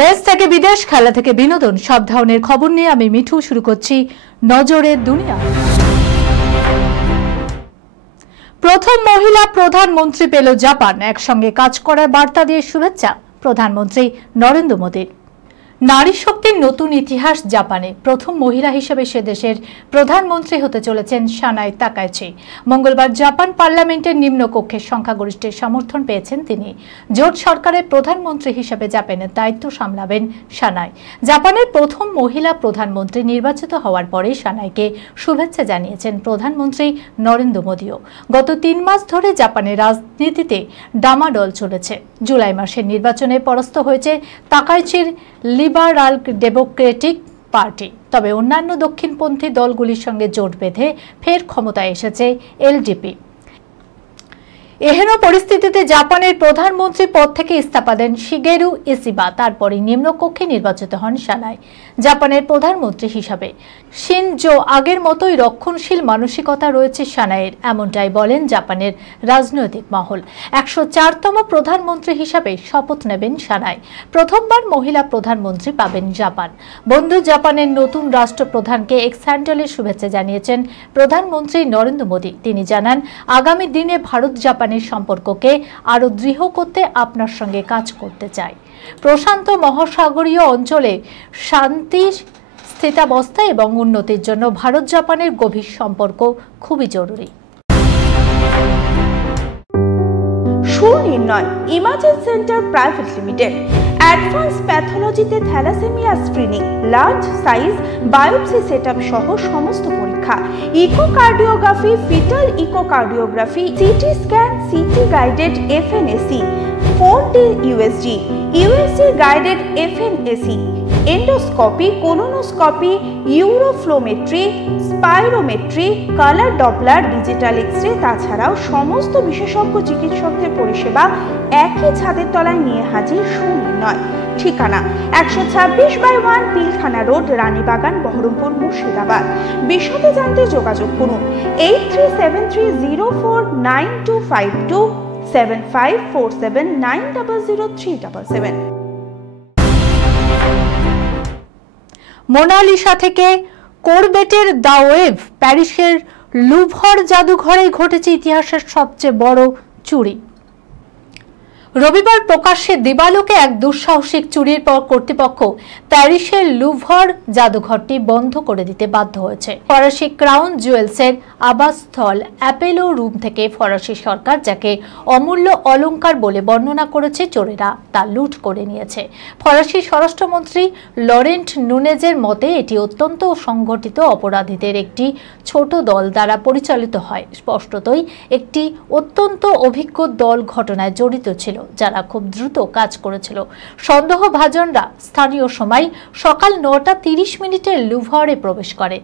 দেশ থেকে বিদেশ, খেলা থেকে বিনোদন, সব ধরনের খবর নিয়ে আমি মিঠু শুরু করছি নজরের দুনিয়া। প্রথম মহিলা প্রধানমন্ত্রী পেল জাপান, একসঙ্গে কাজ করার বার্তা দিয়ে শুভেচ্ছা প্রধানমন্ত্রী নরেন্দ্র মোদীর। নারী শক্তির নতুন ইতিহাস জাপানে। প্রথম মহিলা হিসেবে সে দেশের প্রধানমন্ত্রী হতে চলেছেন সানাই তাকাইচি। মঙ্গলবার জাপান পার্লামেন্টের নিম্নকক্ষের সংখ্যাগরিষ্ঠের সমর্থন পেয়েছেন তিনি। জোট সরকারের প্রধানমন্ত্রী হিসেবে জাপানের দায়িত্ব সামলাবেন সানাই। জাপানের প্রথম মহিলা প্রধানমন্ত্রী নির্বাচিত হওয়ার পরে সানাইকে শুভেচ্ছা জানিয়েছেন প্রধানমন্ত্রী নরেন্দ্র মোদীও। গত 3 মাস ধরে জাপানের রাজনীতিতে ডামাডোল চলেছে। জুলাই মাসের নির্বাচনে পরাস্ত হয়েছে তাকাইচির লিবারাল ডেমোক্রেটিক পার্টি। তবে অন্যান্য দক্ষিণপন্থী দলগুলির সঙ্গে জোট বেঁধে ফের ক্ষমতায় এসেছে এলডিপি। এহেন পরিস্থিতিতে জাপানের প্রধানমন্ত্রী পদ থেকে ইস্তফা দেন শিগেরু ইসিবা। তারপরে নিম্নকক্ষে নির্বাচিত হন সানাই জাপানের প্রধানমন্ত্রী হিসাবে। শিনজো আগের মতোই রক্ষণশীল মানসিকতা রয়েছে সানাইয়ের, এমনটাই বলেন জাপানের রাজনৈতিক মহল। 104তম প্রধানমন্ত্রী হিসাবে শপথ নেবেন সানাই। প্রথমবার মহিলা প্রধানমন্ত্রী পাবেন জাপান। বন্ধু জাপানের নতুন রাষ্ট্রপ্রধানকে এক্স হ্যান্ডেলে শুভেচ্ছা জানিয়েছেন প্রধানমন্ত্রী নরেন্দ্র মোদী। তিনি জানান, আগামী দিনে ভারত জাপানের সম্পর্ককে আরো দৃঢ় করতে আপনার সঙ্গে কাজ করতে চাই। প্রশান্ত মহাসাগরীয় অঞ্চলে শান্তি, স্থিতাবস্থা এবং উন্নতির জন্য ভারত জাপানের গভীর সম্পর্ক খুবই জরুরি। Sunirnoy imaging centre private limited advance প্যাথোলজিতে thalassaemia screening, large size biopsy setup সহ সমস্ত পরীক্ষা, echocardiography, fetal echocardiography, CT scan, CT guided FNAC, 4D USG, USG guided FNAC, endoscopy, colonoscopy, uroflowmetry, spirometry, colour Doppler, digital X-ray, তাছাড়াও সমস্ত বিশেষজ্ঞ চিকিৎসকদের পরিষেবা একই ছাদের তলায় নিয়ে হাজির সুনির্ণয়। ঠিকানা 126/1 পিলখানা রোড, রানীবাগান, বহরমপুর, মুর্শিদাবাদ। বিশদে জানতে যোগাযোগ করুন 8373049252 7547900377। মোনালিসা থেকে করবেটের দ্য ওয়েভ, প্যারিসের লুভর জাদুঘরে ঘটেছে ইতিহাসের সবচেয়ে বড় চুরি। রবিবার প্রকাশ্যে দিবালোকে এক দুঃসাহসিক চুরির পর কর্তৃপক্ষ প্যারিসের লুভর জাদুঘরটি বন্ধ করে দিতে বাধ্য হয়েছে। ফরাসি ক্রাউন জুয়েলসের আবাসস্থল অ্যাপেলো রুম থেকে ফরাসি সরকার যাকে অমূল্য অলংকার বলে বর্ণনা করেছে, চোরেরা তা লুট করে নিয়েছে। ফরাসি স্বরাষ্ট্রমন্ত্রী লরেন্ট নুনেজের মতে এটি অত্যন্ত সংগঠিত অপরাধীদের একটি ছোট দল দ্বারা পরিচালিত হয়। স্পষ্টতই একটি অত্যন্ত অভিজ্ঞ দল ঘটনায় জড়িত ছিল, যারা খুব দ্রুত কাজ করেছিল। সন্দেহভাজনরা স্থানীয় সময় সকাল 9:30 লুভরে প্রবেশ করে।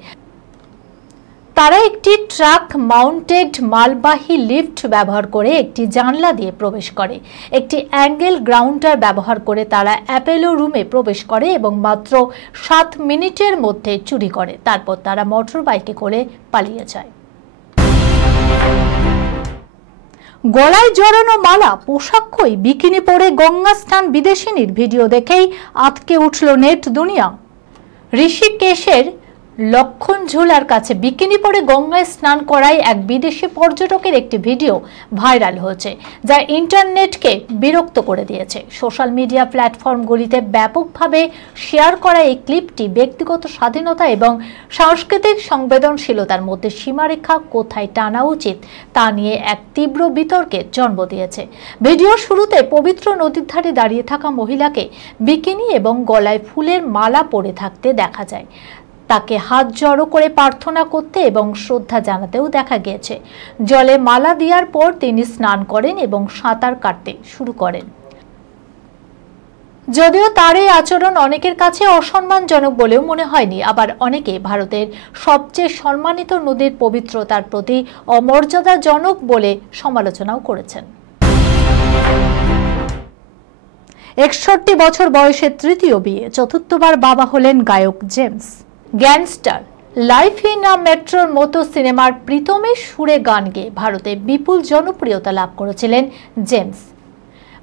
তারা একটি ট্রাক মাউন্টেড মালবাহী লিফট ব্যবহার করে একটি জানলা দিয়ে প্রবেশ করে। একটি অ্যাঙ্গেল গ্রাউন্ডার ব্যবহার করে তারা অ্যাপেলো রুমে প্রবেশ করে এবং মাত্র 7 মিনিটের মধ্যে চুরি করে। তারপর তারা মোটর বাইকে করে পালিয়ে যায়। গলায় জড়ানো মালা, পোশাকই বিকিনি পরে গঙ্গা স্নান বিদেশিনীর ভিডিও দেখেই আতকে উঠল নেট দুনিয়া। ঋষিকেশের লক্ষণঝুলার কাছে বিকিনি পরে গঙ্গায় স্নান করায় এক বিদেশি পর্যটকের একটি ভিডিও ভাইরাল হয়েছে, যা ইন্টারনেটকে বিরক্ত করে দিয়েছে। সোশ্যাল মিডিয়া প্ল্যাটফর্মগুলিতে ব্যাপকভাবে শেয়ার করা এই ক্লিপটি ব্যক্তিগত স্বাধীনতা এবং সাংস্কৃতিক সংবেদনশীলতার মধ্যে সীমারেখা কোথায় টানা উচিত তা নিয়ে এক তীব্র বিতর্কের জন্ম দিয়েছে। ভিডিওর শুরুতে পবিত্র নদীর ধারে দাঁড়িয়ে থাকা মহিলাকে বিকিনি এবং গলায় ফুলের মালা পরে থাকতে দেখা যায়। তাকে হাত জড়ো করে প্রার্থনা করতে এবং শ্রদ্ধা জানাতেও দেখা গিয়েছে। জলে মালা দেওয়ার পর তিনি স্নান করেন এবং সাঁতার কাটতে শুরু করেন। যদিও তার এই আচরণ অনেকের কাছে অসম্মানজনক বলেও মনে হয়নি, আবার অনেকে ভারতের সবচেয়ে সম্মানিত নদীর পবিত্রতার প্রতি অমর্যাদাজনক বলে সমালোচনাও করেছেন। 61 বছর বয়সে তৃতীয় বিয়ে, চতুর্থবার বাবা হলেন গায়ক James. Gangster, life in a মেট্রোর মতো সিনেমার প্রীতমের সুরে গান গেয়ে ভারতে বিপুল জনপ্রিয়তা লাভ করেছিলেন জেমস।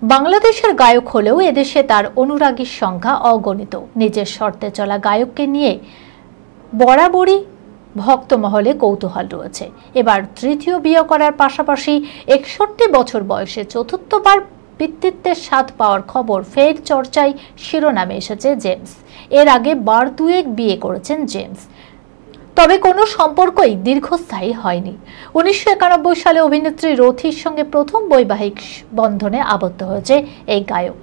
বাংলাদেশের গায়ক হলেও এদেশে তার অনুরাগীর সংখ্যা অগণিত। নিজের শর্তে চলা গায়ককে নিয়ে বরাবরই ভক্ত মহলে কৌতূহল রয়েছে। এবার তৃতীয় বিয়ে করার পাশাপাশি 61 বছর বয়সে চতুর্থবার পিতৃত্বের স্বাদ পাওয়ার খবর ফের চর্চায় শিরোনামে এসেছে জেমস। এর আগে বার দুয়েক বিয়ে করেছেন জেমস, তবে কোনো সম্পর্কই দীর্ঘস্থায়ী হয়নি। 1991 সালে অভিনেত্রী রথির সঙ্গে প্রথম বৈবাহিক বন্ধনে আবদ্ধ হয়েছে এই গায়ক।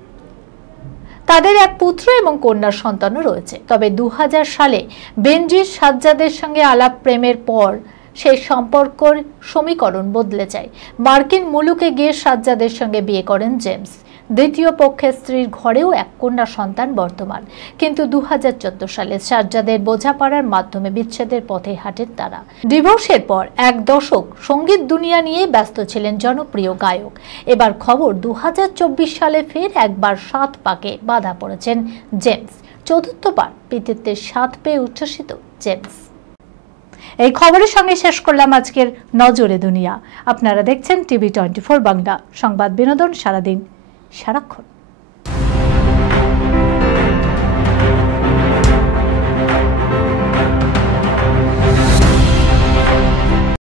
তাদের এক পুত্র এবং কন্যার সন্তানও রয়েছে। তবে 2000 সালে বেনজির সাজ্জাদের সঙ্গে আলাপ প্রেমের পর সেই সম্পর্কের সমীকরণ বদলে যায়। মার্কিন মুলুকে গিয়ে সাজ্জাদের সঙ্গে বিয়ে করেন জেমস। দ্বিতীয় পক্ষের স্ত্রীর ঘরেও এক কন্যা সন্তান বর্তমান। কিন্তু 2014 সালে সাজ্জাদের বোঝাপড়ার মাধ্যমে বিচ্ছেদের পথে হাঁটেন তারা। ডিভোর্সের পর এক দশক সঙ্গীত দুনিয়া নিয়ে ব্যস্ত ছিলেন জনপ্রিয় গায়ক। এবার খবর 2024 সালে ফের একবার 7 পাকে বাধা পড়েছেন জেমস। চতুর্থবার পিতৃত্বের স্বাদ পেয়ে উচ্ছ্বসিত জেমস। এই খবরের সঙ্গে শেষ করলাম আজকের নজরে দুনিয়া। আপনারা দেখছেন টিভি 24 বাংলা, সংবাদ বিনোদন সারাদিন সারাক্ষণ।